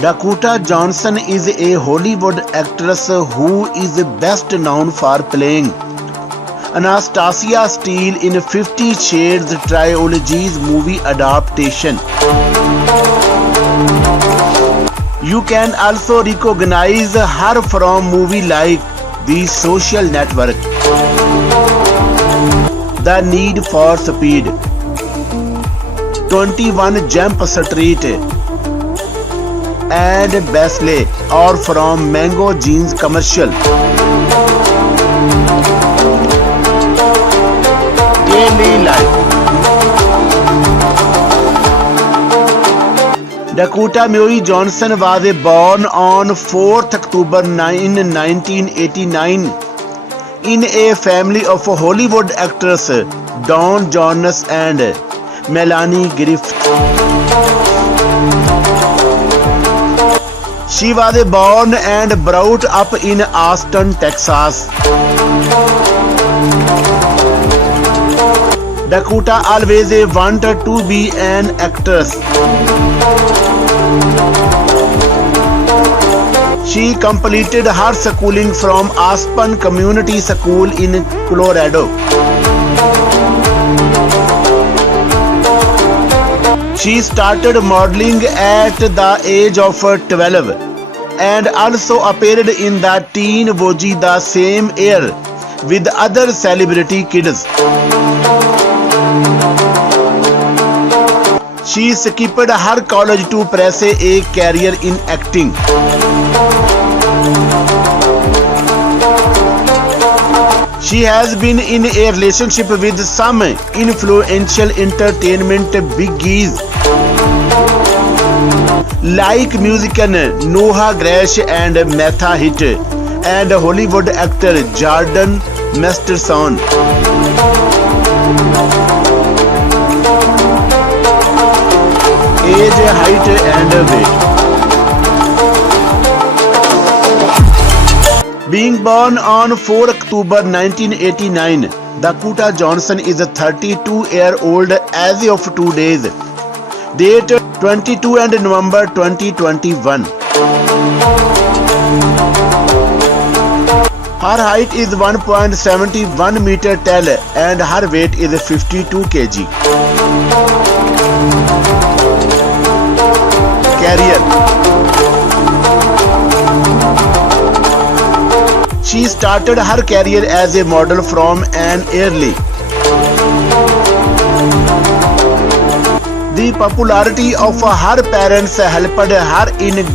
Dakota Johnson is a Hollywood actress who is best known for playing Anastasia Steele in 50 Shades trilogy's movie adaptation. You can also recognize her from movies like The Social Network, The Need for Speed, 21 Jump Street, and Basle, or from Mango Jeans commercial. Daily life. Dakota Murray Johnson was born on 4th October 1989 in a family of Hollywood actors Dawn Jones and Melanie Griffith. She was born and brought up in Austin, Texas. Dakota always wanted to be an actress. She completed her schooling from Aspen Community School in Colorado. She started modeling at the age of 12 and also appeared in the Teen Vogue the same year with other celebrity kids. She skipped her college to pursue a career in acting. She has been in a relationship with some influential entertainment biggies like musician Noah Grash and Metha Hit and Hollywood actor Jordan Masterson. Age, height and weight. Being born on 4 October 1989, Dakota Johnson is 32-year-old as of 2 days. Date 22 and November 2021. Her height is 1.71 meter tall and her weight is 52 kg. Career. She started her career as a model from an early. The popularity of her parents helped her in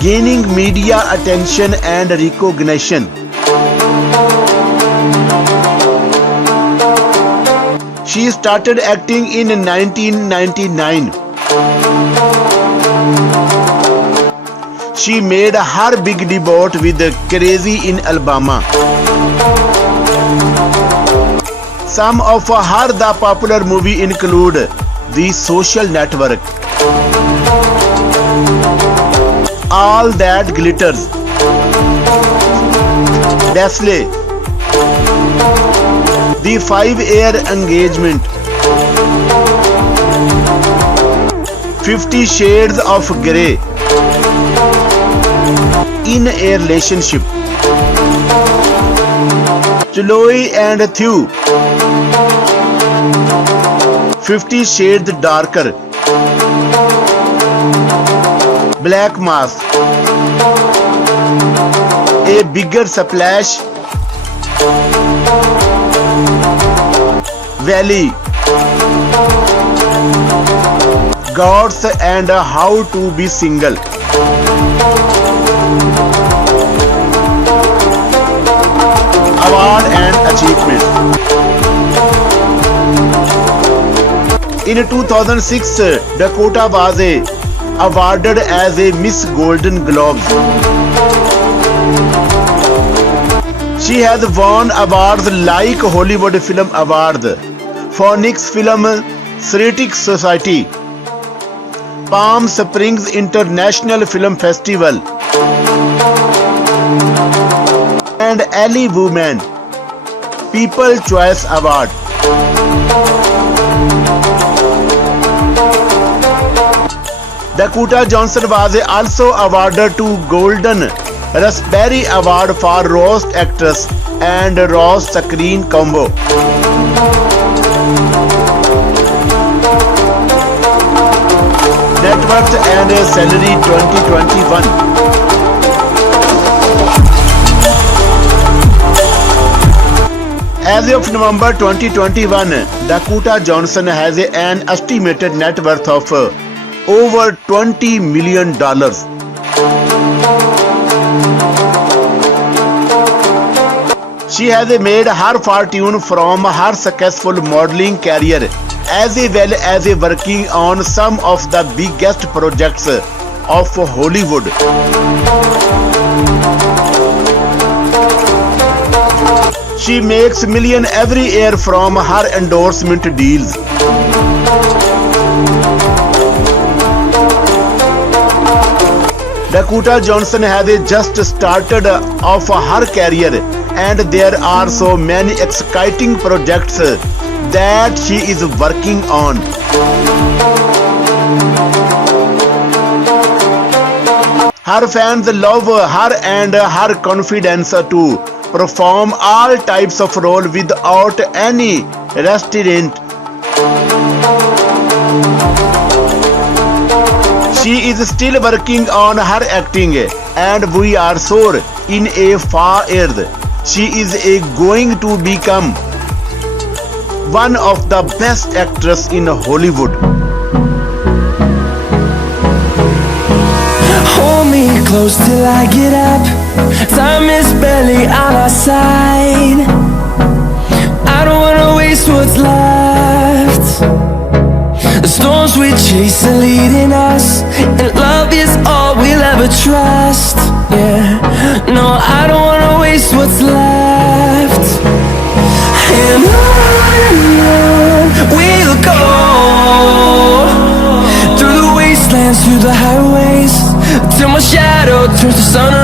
gaining media attention and recognition. She started acting in 1999. She made her big debut with Crazy in Alabama. Some of her the popular movies include The Social Network, All That Glitters, Basle, The 5-Year Engagement, 50 Shades of Grey, In a Relationship, Chloe and Thew, 50 Shades Darker, Black Mass, A Bigger Splash, Valley, Gods and How to Be Single. Award and achievement. In 2006, Dakota was awarded as a Miss Golden Globes. She has won awards like Hollywood Film Award, Phoenix Film Critics Society, Palm Springs International Film Festival, and Ellie Woman People Choice Award. Dakota Johnson was also awarded two Golden Raspberry Award for Roast Actress and Roast Screen Combo. Net worth and salary 2021. As of November 2021, Dakota Johnson has an estimated net worth of over $20 million. She has made her fortune from her successful modeling career as well as working on some of the biggest projects of Hollywood. She makes millions every year from her endorsement deals. Dakota Johnson has just started off her career, and there are so many exciting projects that she is working on. Her fans love her and her confidence to perform all types of roles without any restraint. She is still working on her acting, and we are sure in a few years she is going to become one of the best actresses in Hollywood. Hold me close till I get up. Time is barely on our side. I don't wanna waste what's left. The storms we chase are leading us, and love is all we'll ever trust. Yeah, no, I don't wanna waste what's left. And on we'll go, through the wastelands, through the highways, till my shadow turns to sun